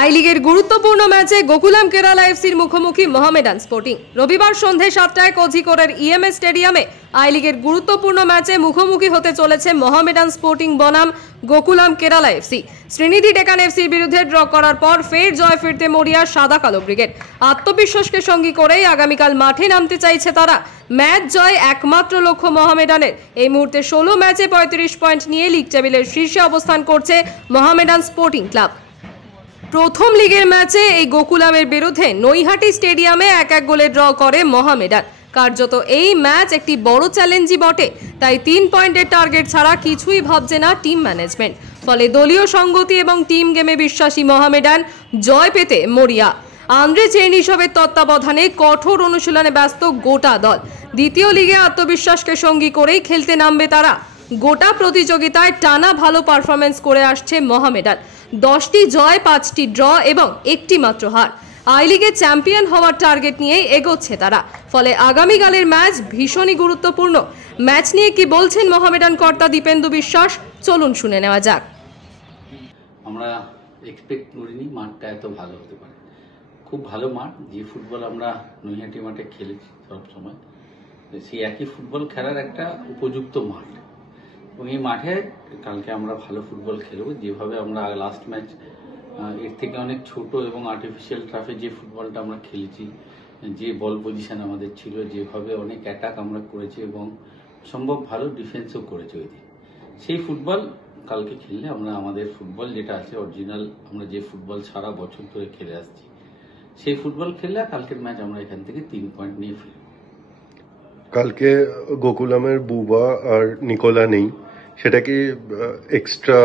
I লিগের গুরুত্বপূর্ণ ম্যাচে গোকুলাম কেরালা এফসির মুখোমুখি মোহামেডান স্পোর্টিং। রবিবার সন্ধে 7টায় কোঝিকোড়ের ইএমএস স্টেডিয়ামে আই লিগের গুরুত্বপূর্ণ ম্যাচে মুখোমুখি হতে চলেছে মোহামেডান স্পোর্টিং বনাম গোকুলাম কেরালা এফসি। শ্রীনিধি ডেকান এফসির বিরুদ্ধে ড্র করার পর ফের জয় ফিরতে মরিয়া সাদা কালো ব্রিগেড। আত্মবিশ্বাসকে সঙ্গী করেই আগামীকাল মাঠে নামতে চাইছে তারা। ম্যাচ জয় একমাত্র লক্ষ্য মোহামেডানের। এই মুহূর্তে 16 ম্যাচে 35 পয়েন্ট নিয়ে লিগ টেবিলের শীর্ষে অবস্থান করছে মোহামেডান স্পোর্টিং ক্লাব। প্রথম লিগের ম্যাচে এই গোকুলামের বিরুদ্ধে নৈহাটি স্টেডিয়ামে 1-1 গোলে ড্র করে মোহামেডান। কার্যত এই ম্যাচ একটি বড় চ্যালেঞ্জই বটে, তাই 3 পয়েন্টের টার্গেট ছাড়া কিছুই ভাবছে না টিম ম্যানেজমেন্ট। ফলে দলীয় সংগতি এবং টিম গেমে বিশ্বাসী মোহামেডান জয় পেতে মরিয়া। আন্দ্রে চেরনিসভের তত্ত্বাবধানে কঠোর অনুশীলনে ব্যস্ত গোটা দল। দ্বিতীয় লিগে আত্মবিশ্বাসকে সঙ্গী করেই খেলতে নামবে তারা। গোটা প্রতিযোগিতায় টানা ভালো পারফরমেন্স করে আসছে মোহামেডান। 10টি জয়, 5টি ড্র এবং একটি মাত্র হার। আই লিগে চ্যাম্পিয়ন হওয়ার টার্গেট নিয়েই এগোচ্ছে তারা। ফলে আগামীকালের ম্যাচ ভীষণই গুরুত্বপূর্ণ। ম্যাচ নিয়ে কি বলছেন মোহামেডান কর্তা দীপেন্দু বিশ্বাস, চলুন শুনে নেওয়া যাক। আমরা এক্সপেক্ট করিনি মাঠটা এত ভালো হতে পারে। খুব ভালো মাঠ, যে ফুটবল আমরা নৈহাটি মাঠে খেলেছি সবসময়, সেই একই ফুটবল খেলার একটা উপযুক্ত মাঠ। এবং এই মাঠে কালকে আমরা ভালো ফুটবল খেলব। যেভাবে আমরা লাস্ট ম্যাচ এর থেকে অনেক ছোট এবং আর্টিফিশিয়াল টার্ফে যে ফুটবলটা আমরা খেলেছি, যে বল পজিশন আমাদের ছিল, যেভাবে অনেক অ্যাটাক আমরা করেছি এবং সম্ভব ভালো ডিফেন্সও করেছি ওই দিন, সেই ফুটবল কালকে খেললে আমরা আমাদের ফুটবল যেটা আছে অরিজিনাল, আমরা যে ফুটবল সারা বছর ধরে খেলে আসছি, সেই ফুটবল খেললে কালকের ম্যাচ আমরা এখান থেকে 3 পয়েন্ট নিয়ে ফিরব। কালকে গোকুলামের বুবা আর নিকোলা নেই, সেটা কি এক্সট্রা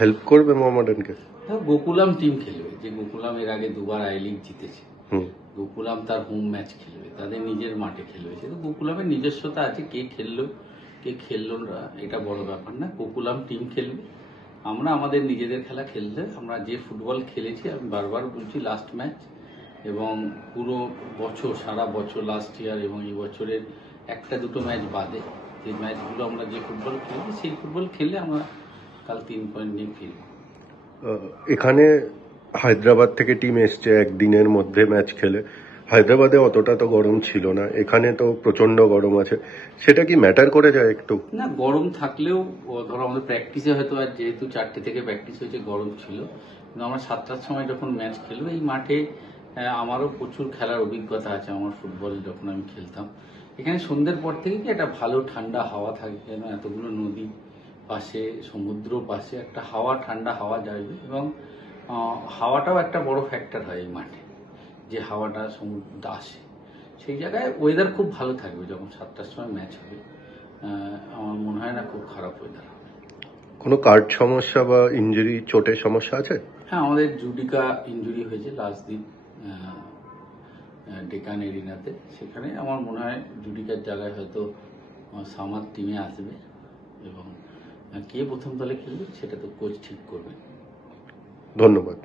হেল্প করবে মোহামেডানকে? গোকুলাম টিম খেলবে, যে গোকুলাম এর আগে 2বার আই লিগ জিতেছে। গোকুলাম তার হোম ম্যাচ খেলবে, তাদের নিজের মাঠে খেলবে। সেটা গোকুলামের নিজস্বতা আছে, কে খেললো কে খেললো না এটা বড় ব্যাপার না। গোকুলাম টিম খেলবে, আমরা আমাদের নিজেদের খেলা খেলতে, আমরা যে ফুটবল খেলেছি, আমি বারবার বলছি লাস্ট ম্যাচ এবং পুরো বছর, সারা বছর লাস্ট ইয়ার এবং এই বছরের 1-2 ম্যাচ বাদে যে ম্যাচগুলো আমরা যে ফুটবল খেলেছি, সেই ফুটবল খেললে আমরা কাল 3 পয়েন্ট নিয়ে ফিরব। এখানে হায়দ্রাবাদ থেকে টিম এসছে একদিনের মধ্যে ম্যাচ খেলে। হায়দ্রাবাদে অতটা তো গরম ছিল না, এখানে তো প্রচন্ড গরম আছে। সেটা কি ম্যাটার করে যায় একটু? না, গরম থাকলেও ধরো আমাদের প্র্যাকটিসে হয়তো আর যেহেতু 4টে থেকে প্র্যাকটিস হয়েছে গরম ছিল, কিন্তু আমরা 7টার সময় যখন ম্যাচ খেলবো এই মাঠে, আমারও প্রচুর খেলার অভিজ্ঞতা আছে। আমার ফুটবল যখন আমি খেলতাম এখানে সন্ধ্যের পর থেকে কি একটা ভালো ঠান্ডা হাওয়া থাকে, কেন এতগুলো নদী পাশে, সমুদ্র পাশে, একটা হাওয়া, ঠান্ডা হাওয়া যাবে এবং হাওয়াটাও একটা বড় ফ্যাক্টর হয় এই মাঠে, যে হাওয়াটা সমুদ্র আসে। সেই জায়গায় ওয়েদার খুব ভালো থাকবে যখন 7টার সময় ম্যাচ হবে। আমার মনে হয় না খুব খারাপ ওয়েদার হবে। কোনো কার্ড সমস্যা বা ইনজুরি, চোটের সমস্যা আছে? হ্যাঁ, আমাদের জুডিকা ইনজুরি হয়েছে লাস্ট দিন ডেকান এরিনাতে। সেখানে আমার মনে হয় জুডিকার জায়গায় হয়তো সামার টিমে আসবে এবং কে প্রথম দলে খেলবে সেটা তো কোচ ঠিক করবে। ধন্যবাদ।